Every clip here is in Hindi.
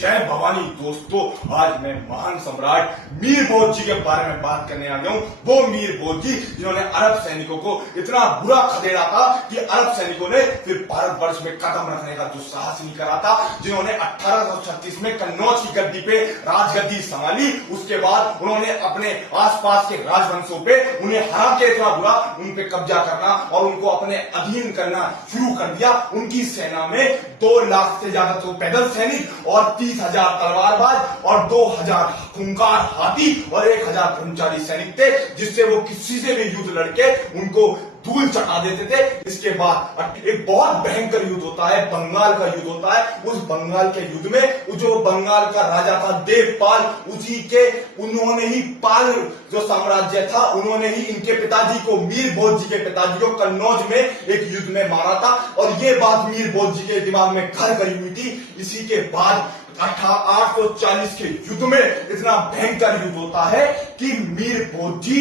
जय भवानी दोस्तों, आज मैं महान सम्राट मीर भोज जी के बारे में बात करने आ गया हूँ। वो मीर भोज जी जिन्होंने अरब सैनिकों को इतना बुरा खदेड़ा था कि अरब सैनिकों ने फिर भारतवर्ष में कदम रखने का जो साहस नहीं करा था, जिन्होंने 1836 में कन्नौज की गद्दी पे राजगद्दी संभाली। उसके बाद उन्होंने अपने आसपास के राजवंशों पे उन्हें हरा के इतना बुरा उन पे कब्जा करना और उनको अपने अधीन करना शुरू कर दिया। उनकी सेना में 2 लाख से ज्यादा तो पैदल सैनिक और 30,000 तलवारबाज और 2,000 खूंखार हाथी और 1,000 ब्रह्मचारी सैनिक थे, जिससे वो किसी से भी युद्ध लड़के उनको धूल चटा देते थे। इसके बाद एक बहुत भयंकर युद्ध होता है, बंगाल का युद्ध होता है। उस बंगाल के युद्ध में जो बंगाल का राजा था देवपाल, उसी के उन्होंने ही पाल जो साम्राज्य था, उन्होंने ही इनके पिताजी को, मीर भोज जी के पिताजी को कन्नौज में एक युद्ध में मारा था। और ये बात मीर भोज जी के दिमाग में घर गई हुई थी। इसी के बाद 840 के युद्ध में इतना भयंकर युद्ध होता है कि मीर भोज जी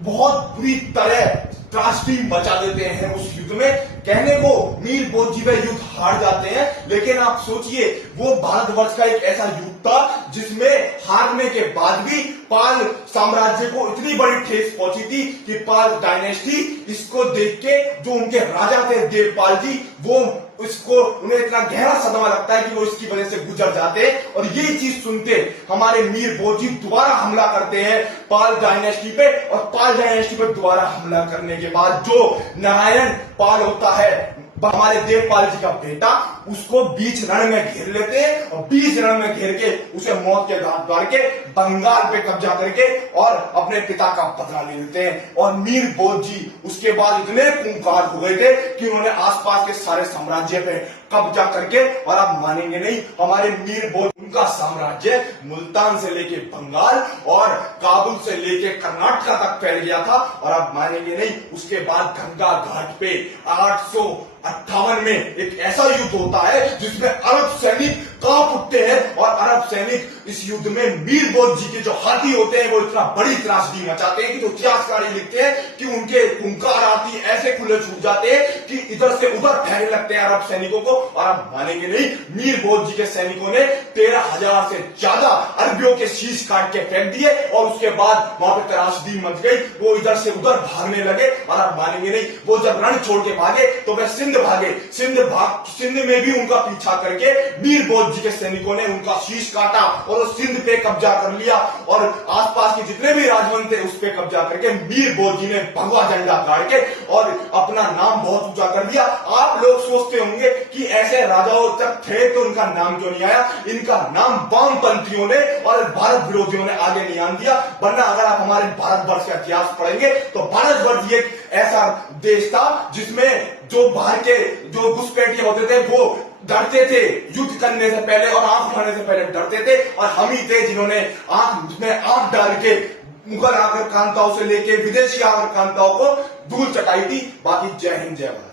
बहुत बुरी तरह त्रासदी मचा देते हैं उस युद्ध में। कहने को मीर भोज जी वे युद्ध हार जाते हैं, लेकिन आप सोचिए वो भारतवर्ष का एक ऐसा युद्ध था जिसमें हारने के बाद भी पाल साम्राज्य को इतनी बड़ी ठेस पहुंची थी कि पाल डायनेस्टी इसको देख के, जो उनके राजा थे देवपाल जी, वो इसको उन्हें इतना गहरा सदमा लगता है कि वो इसकी वजह से गुजर जाते हैं। और ये चीज सुनते हमारे मीर भोज जी दोबारा हमला करते हैं पाल डायनेस्टी पे। और पाल डायनेस्टी पे दोबारा हमला करने के बाद जो नारायण पाल होता है, हमारे देवपाल जी का बेटा, उसको बीच रण में घेर लेते हैं और बीच रण में घेर के उसे मौत के घाट उतार के बंगाल पे कब्जा करके और अपने पिता का बदला ले लेते हैं। और मीर भोज जी उसके बाद इतने खूंखार हो गए थे कि उन्होंने आसपास के सारे साम्राज्य पे कब्जा करके, और आप मानेंगे नहीं, हमारे मीर भोज उनका साम्राज्य मुल्तान से लेके बंगाल और काबुल से लेके कर्नाटक तक फैल गया था। और आप मानेंगे नहीं, उसके बाद गंगा घाट पे 858 में एक ऐसा युद्ध होता है जिसमें अरब सैनिक कांप उठते हैं। और अरब सैनिक इस युद्ध में मीर भोज जी के जो हाथी होते हैं वो इतना बड़ी त्रासदी मचाते हैं कि जो इतिहासकार लिखते हैं कि उनके खूंखार हाथी ऐसे खुले छूट जाते हैं कि इधर से उधर ठहरने लगते हैं अरब सैनिकों को। और आप मानेंगे नहीं, मीर भोज जी के सैनिकों ने 13,000 से ज्यादा अरबियों के शीश काट के फेंक दिए। और उसके बाद वहां पर त्रासदी मच गई, वो इधर से उधर भागने लगे। और आप मानेंगे नहीं, वो जब रण छोड़ के भागे तो वे सिंध भागे। सिंध में भी उनका पीछा करके मीर भोज जी के सैनिकों ने उनका शीश काटा और उस सिंध पे कब्जा कर लिया। और आसपास के जितने भी राजवंश थे उस पे कब्जा करके मीर भोज जी ने भगवा झंडा गाड़ के और अपना नाम बहुत ऊंचा कर दिया। आप लोग सोचते होंगे कि ऐसे राजाओं तक थे तो उनका नाम क्यों नहीं आया। इनका नाम वामपंथियों ने और भारत विरोधियों ने आगे नहीं आन दिया। वरना अगर आप हमारे भारतवर्ष का इतिहास पढ़ेंगे तो भारतवर्ष एक ऐसा देश था जिसमें जो बाहर के जो घुसपैठिए होते थे वो डरते थे युद्ध करने से पहले और आंख उठाने से पहले डरते थे। और हम ही थे जिन्होंने आंख में आंख डाल के मुगल आक्रकांताओं से लेके विदेशी आक्रकांताओं को धूल चटाई थी। बाकी जय हिंद जय भारत।